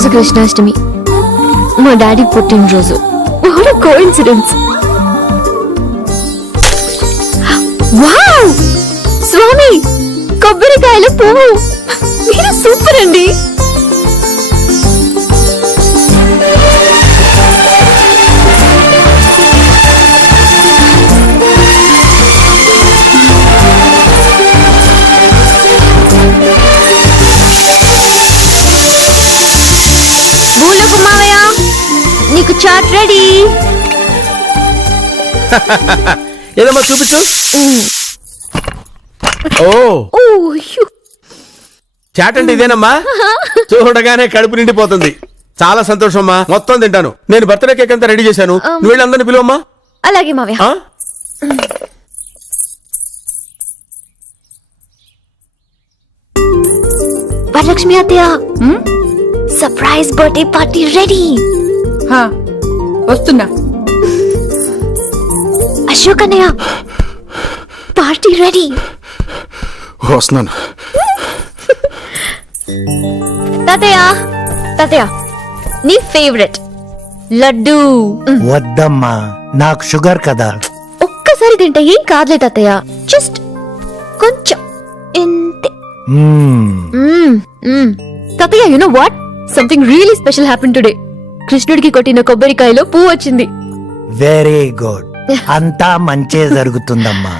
రోజు కృష్ణాష్టమి, మా డాడీ పుట్టినరోజు. What a coincidence! వావ్! స్వామి, కొబ్బరికాయల పువ్వు, మీరు సూపర్ అండి. భూలోక మావయ్య, నీకు చాట్ రెడీ. ఏదమ్మా చూపించు. ఓ చాట్ అంటే ఇదేనమ్మా, చూడగానే కడుపు నిండిపోతుంది. చాలా సంతోషం అమ్మా, మొత్తం తింటాను. నేను బర్త్డే కేక్ అంతా రెడీ చేశాను, నువ్వు వీళ్ళందరినీ పిలువమ్మా. అలాగే మావయ్య. వరలక్ష్మి అత్తయ్య, సర్ప్రైజ్ బర్త్డే పార్టీ రెడీ. వస్తున్నా. అశోక్ అన్నయ్య, పార్టీ రెడీ. వస్తున్నాను. తాతయ్య, తాతయ్య, నీ ఫేవరెట్ లడ్డు. వద్దమ్మా, నాకు షుగర్ కదా. ఒక్కసారి తింటే ఏం కాదులే తాతయ్య, జస్ట్ కొంచెం ఇంతే. తాతయ్య, you know what, something really special happen today. కృష్ణుడికి కొట్టిన కొబ్బరికాయలో పువ్వు వచ్చింది. వెరీ గుడ్, అంతా మంచే జరుగుతుందమ్మా.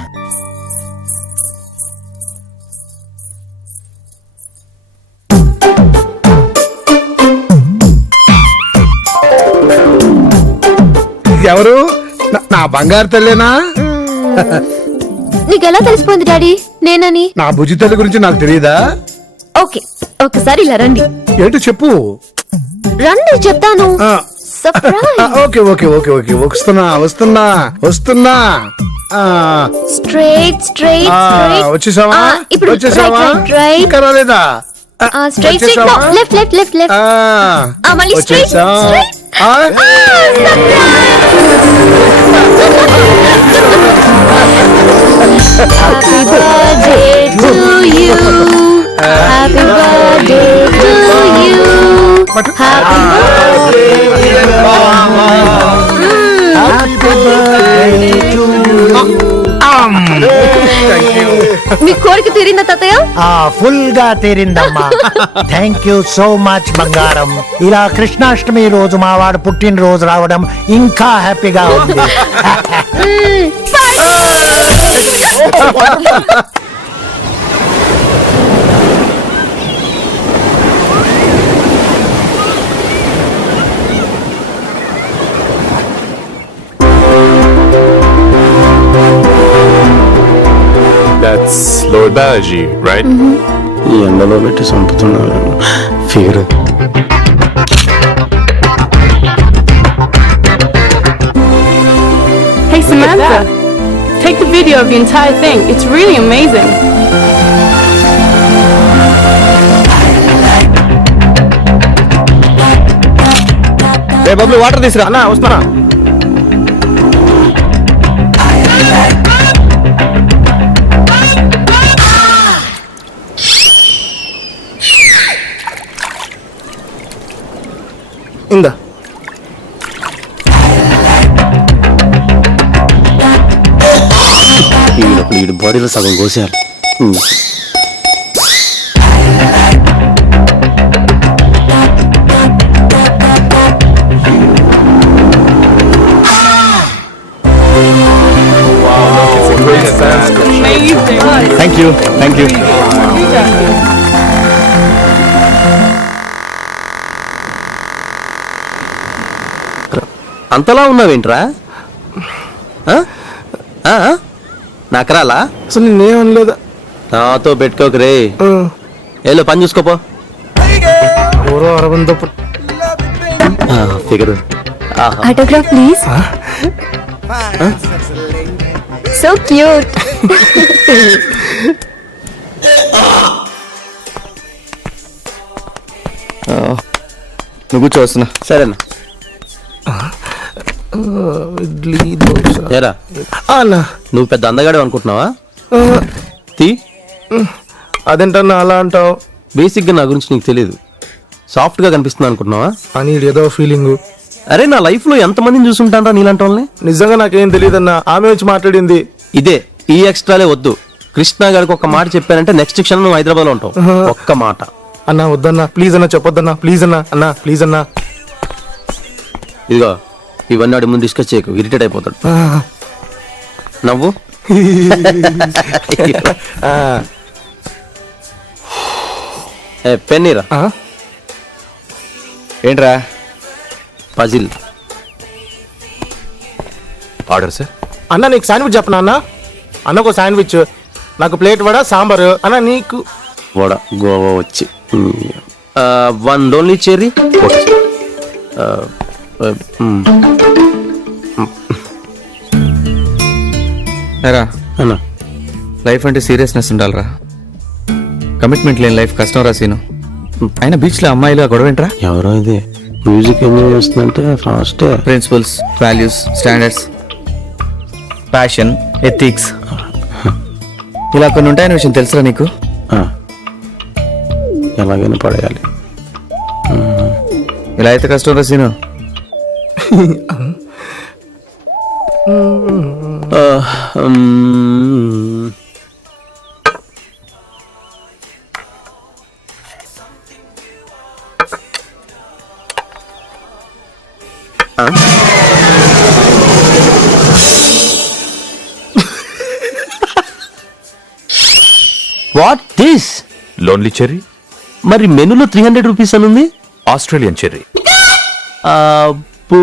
ఎవరు? నా బంగారు తల్లేనా? నీకెలా తెలిసిపోయింది డాడీ నేనని? నా బుజ్జి తల్లి గురించి నాకు తెలియదా? ఓకే, ఒకసారి ఇలా రండి. ఏంటో చెప్పు. రండి చెప్తాను. Surprise. Okay okay okay okay, వస్తున్నా వస్తున్నా వస్తున్నా. Straight straight straight. వచ్చేసావా? ఇప్పుడు వచ్చేసావా? రైట్ ఇంకా రాలేదా? Straight straight, left left left left. మళ్ళీ straight straight. Happy birthday to you. Happy birthday to you. Happy birthday to you. మీ కోరిక తీరిందా తాతయ్య? ఫుల్ గా తీరిందమ్మా. థ్యాంక్ యూ సో మచ్ బంగారం. ఇలా కృష్ణాష్టమి రోజు మా వాడు పుట్టినరోజు రావడం ఇంకా హ్యాపీగా ఉంది. That's Lord Balaji, right? ఈ ఎండలో పెట్టి చంపుతున్నాను figure. Hey Samantha, take the video of the entire thing. It's really amazing. Ray Bablu, water తీసురా. అన్నా వస్తున్నా. ఇందా. వీడు బాడీలో సగం కోసారు. Amazing. Thank you thank you. అంతలా ఉన్నావేంట్రా? నాకరాలా? అసలు నేనేమనలేదా? నాతో పెట్టుకోక రే. ఏలో పని చూసుకోపో. Figure. Autograph please. So cute. నువ్వు కూర్చోవస్తున్నా. సరేనా? ఇడ్లీ దోశ. ఏరా, నువ్వు పెద్ద అందగాడే అనుకుంటున్నావా? అదేంటన్నా అలా అంటావు? బేసిక్గా నా గురించి నీకు తెలియదు. సాఫ్ట్ గా కనిపిస్తుంది అనుకుంటున్నావా? అని ఏదో ఫీలింగ్. అరే నా లైఫ్ లో ఎంత మందిని చూసుంటారా నీలాంటి వాళ్ళని. నిజంగా నాకేం తెలియదన్నా, ఆమె వచ్చి మాట్లాడింది. ఇదే ఈ ఎక్స్ట్రాలే వద్దు. కృష్ణ గారికి ఒక మాట చెప్పానంటే నెక్స్ట్ క్షణం నువ్వు హైదరాబాద్ లో ఉంటావు. ఒక్క మాట అన్నా వద్దన్నా, ప్లీజ్ అన్నా, చెప్పొద్దన్నా, ప్లీజ్ అన్నా, అన్నా ప్లీజ్ అన్నా. ఇదిగో ఇవన్నీ వాడి ముందు డిస్కస్ చేయకు, ఇరిటేట్ అయిపోతాడు. నవ్వు. పెన్నీరా. ఏంట్రా? Puzzle order sir. అన్నా నీకు శాండ్విచ్ చెప్పనా అన్న? అన్నకు శాండ్విచ్, నాకు ప్లేట్ వడ సాంబారు. అన్న నీకు వడ గోవా వచ్చి 1 ఓన్లీ చెర్రీ. రా అన్నా లైఫ్ అంటే సీరియస్నెస్ ఉండాలిరా. కమిట్మెంట్ లేని లైఫ్ కష్టం రా సీను. అయినా బీచ్ లో అమ్మాయిలు గొడవ ఏంట్రా? ఎవరో ఇది మ్యూజిక్ ఎంజాయ్ చేస్తుందంటే fast. Principles, values, standards, passion, ethics ఇలా కొన్ని ఉంటాయనే విషయం తెలుసురా నీకు? ఎలాగైనా పడేయాలి. ఇలా అయితే కష్టం రా Seenu. What this? Lonely cherry. మరి మెనూలో 300 రూపీస్ అని ఉంది. Australian cherry. అబ్బో.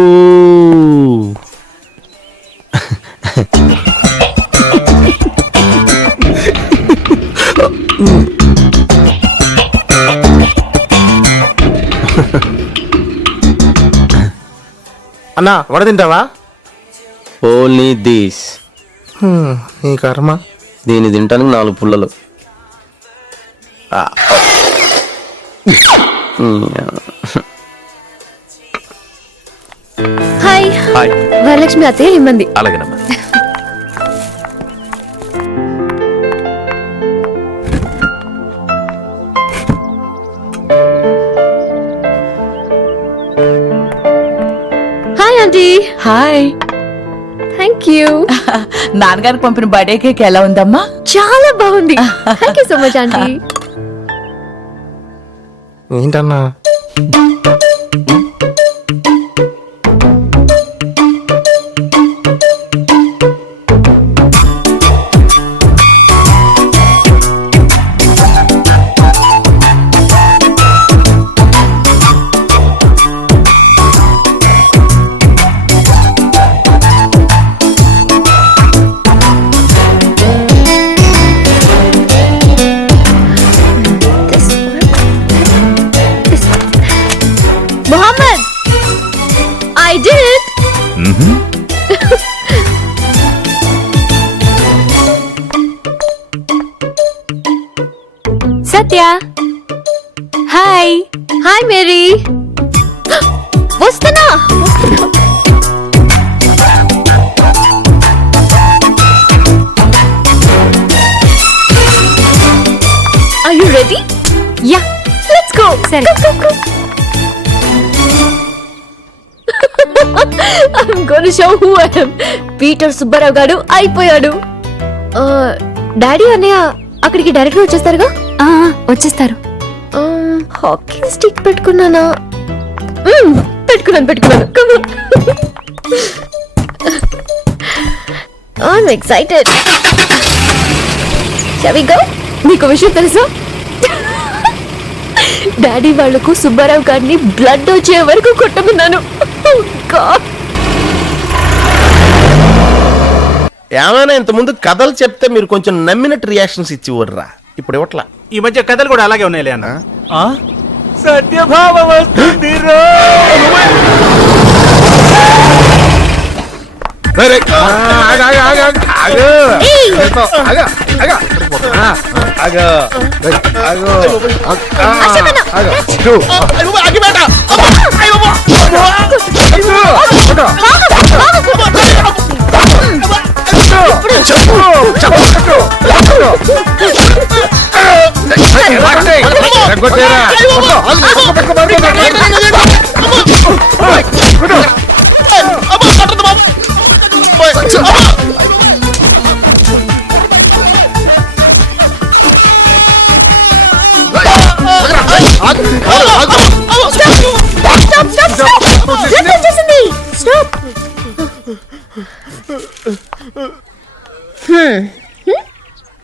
అన్నా వడ తింటావా? Only this. నీ కర్మ. దీన్ని తింటానికి 4 పుల్లలు. హాయ్. హాయ్. వరలక్ష్మి అత్తయ్య ఇమ్మంది. అలాగేనమ్మా. Hi aunty. Hi. Thank you. నాన్నగారికి పంపిన బర్త్డే కేక్ ఎలా ఉందమ్మా? చాలా బాగుంది. Thank you so much aunty. ఏంటన్నా? Mohammed, I did it. Satya. Hi. Hi Mary. వస్తున్నా. Are you ready? Yeah. Let's go. సరే. Go. I'm gonna show who I am. Peter Subbarao garu అయిపోయాడు. డాడీ అన్నయ్య అక్కడికి డైరెక్ట్ గా వచ్చేస్తారుగా? వచ్చేస్తారు. హాకీ స్టిక్ పెట్టుకున్నానా? పెట్టుకున్నాను. Come on. I'm excited. Shall we go? నీకు విషయం తెలుసా? డాడీ వాళ్లకు సుబ్బారావు గారిని బ్లడ్ వచ్చే వరకు కొట్టమన్నాను. ఏమైనా ఇంత ముందు కథలు చెప్తే మీరు కొంచెం నమ్మినట్టు రియాక్షన్స్ ఇచ్చివర్రా. ఇప్పుడు ఇవ్వట్లా. ఈ మధ్య కథలు కూడా అలాగే ఉన్నాయిలే అన్న. సత్యభామ వస్తుంది.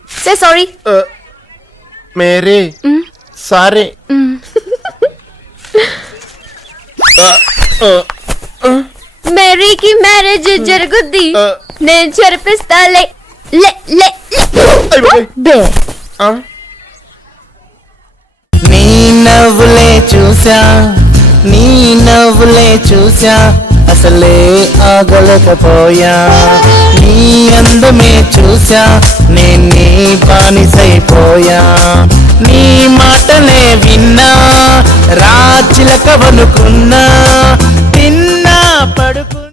Say sorry. Mary sorry. మేరీకి మ్యారేజ్ జరుగుద్ది, నేను జరిపిస్తాలే. లే లే బే. నీ నవ్వులే చూసా, నీ నవ్వులే చూసా, అసలే ఆగలేకపోయా. నీ అందమే చూసా, నీ బానిసైపోయా. నీ మాటలే విన్నా, రాచిలకవనుకున్నా, తిన్నా పడుకు